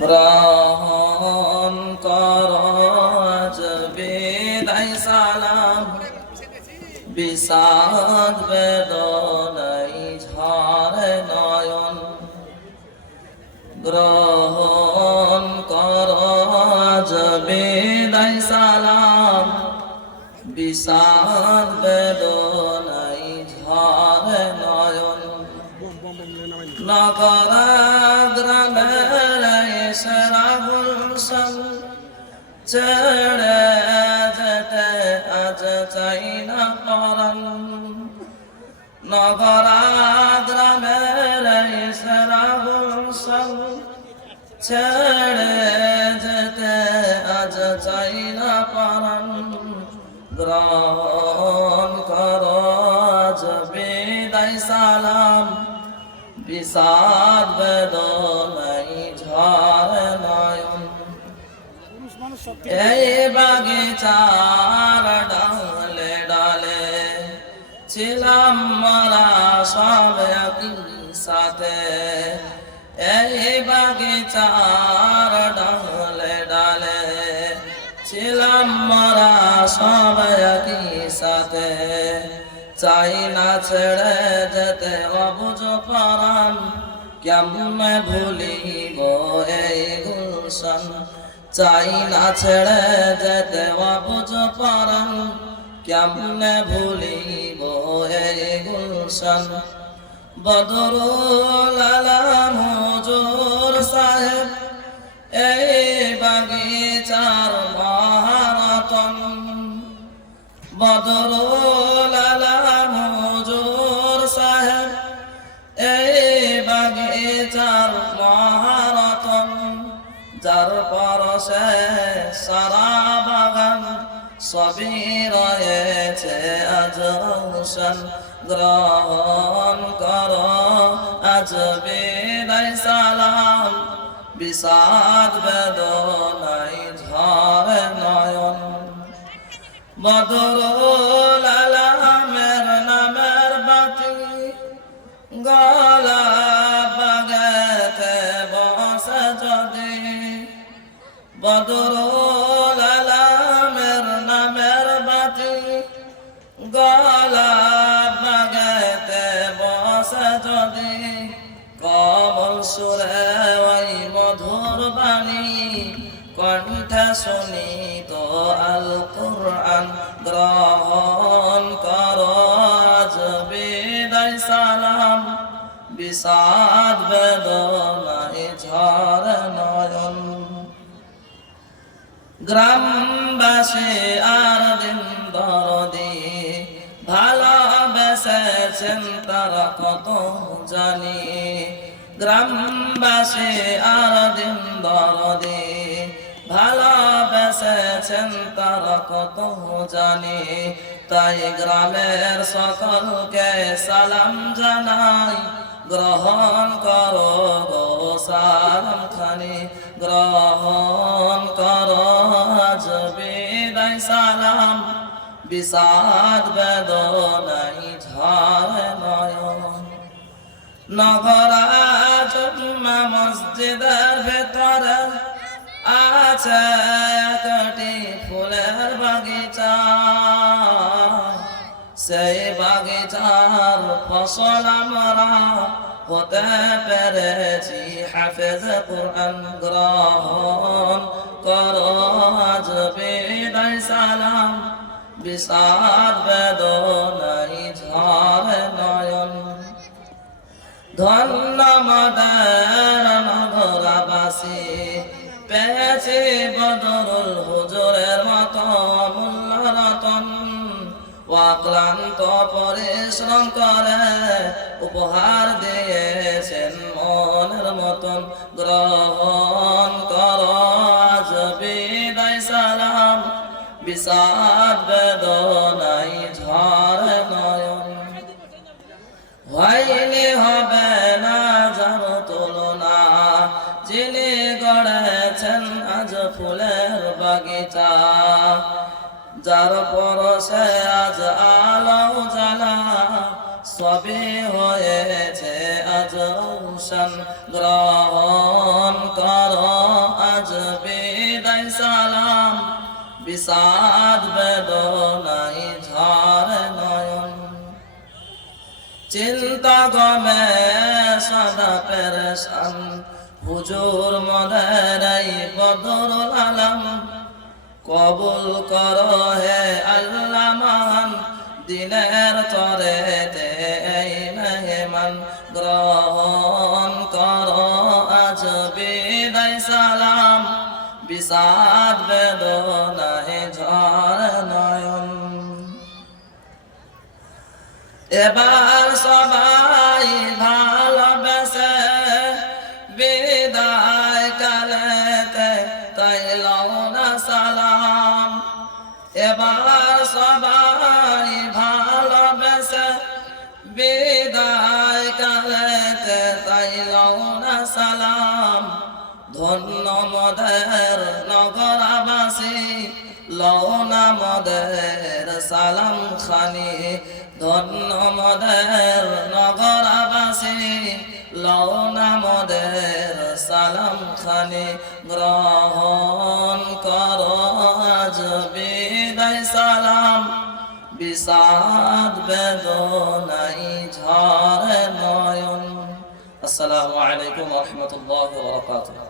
গ্রহণ কর বিদায় সালাম। বিষাদ বেদনাই ঝাড়ে নয়ন। গ্রহণ কর বিদায় সালাম। বিষাদ বেদনাই ঝাড়ে নয়ন। নগর চাই না পরম নগর গ্রামের সেরা গুলশন ছেড়ে যেতে আজ চাই না পরম গ্রহণ কর বিদায় সালাম। বিষাদ এই বাগিচার এই বাগিচার ডালে ডালে ছিলাম মরা সব একই সাথে। চাই না ছেড়ে যেতে অবুঝ পরাম কেমনে ভুলিব এই গুলশন? চাই না ছেড়ে যেতে অবুঝ পরাম কেমনে ভুলিব এই গুলশন? বদরুল আলম হুজুর সাহেব, এই বাগিচার মহারতন। বদরুল আলম হুজুর সাহেব, এই বাগিচার মহারতন। যার পরশে সারা বাগান সবই রয়েছে, আজ গ্রহণ কর। বিদায় সালাম বিষাদ বেদনাই ঝড় নয়ন। আলমের নামের বাতি গলা বাগেতে বসে যদি। বসে যদি কমল সুরে ওই মধুর বাণী কণ্ঠে শুনি তো আল কুরআন গ্রহণ কর বিদায় সালাম। বিষাদ বেদনায় ঝড় নয়ন। গ্রামবাসী আর দিন দরদি ভালোবেসেছেন তারা কত জানি। গ্রামবাসী আর দিন দরদি ভালোবেসেছেন তারা কত জানি। তাই গ্রামের সকলকে সালাম জানাই, গ্রহণ করো গো সালাম খানি, গ্রহণ করো সালাম। বিষাদ বেদনাই ঝাড় নয়ন মসজিদের আছে ফুলের বাগিচা। সেই বাগিচার ফসল আমরা গ্রহণ সালাম। বিষাদ বেদনাই ধন্য পেয়েছে মতো পরিশ্রম করে উপহার দিয়েছেন মনের মতন। গ্রহণ কর, আজ বিদায় সালাম। বিষাদ বেদনাই জেলে গড়েছেন আজ ফুলের বাগিচা। যার পরশে আজ আলো জ্বালা, সবে হয়েছে আজ রোশন। গ্রহণ কর আজ বেদাই সালাম, বিষাদ বেদনাই ঝড় নয়ন। চিন্তা গমে সদা পেরেশান হুজুর মদের এই বদর আলম কবুল কর হে আল্লাহ দিনের দে এই মেহমান গ্রহণ কর, আজ বিদায় সালাম। বিষাদ বেদনায় ঝড় নয়ন। এবার ভালোবেসে। বিদায় কালেতে তাই না সালাম। ধন্য মদের নগরাবাসী লওনা মদের সালাম খানি। ধন্য মদের নগরাবাসী লওনা মদের সালাম খানি। গ্রহণ কর বিষাদ বেদনাই ঝড় নয়ন। আসসালামু আলাইকুম রহমতুল্লাহ বরকাতুহ।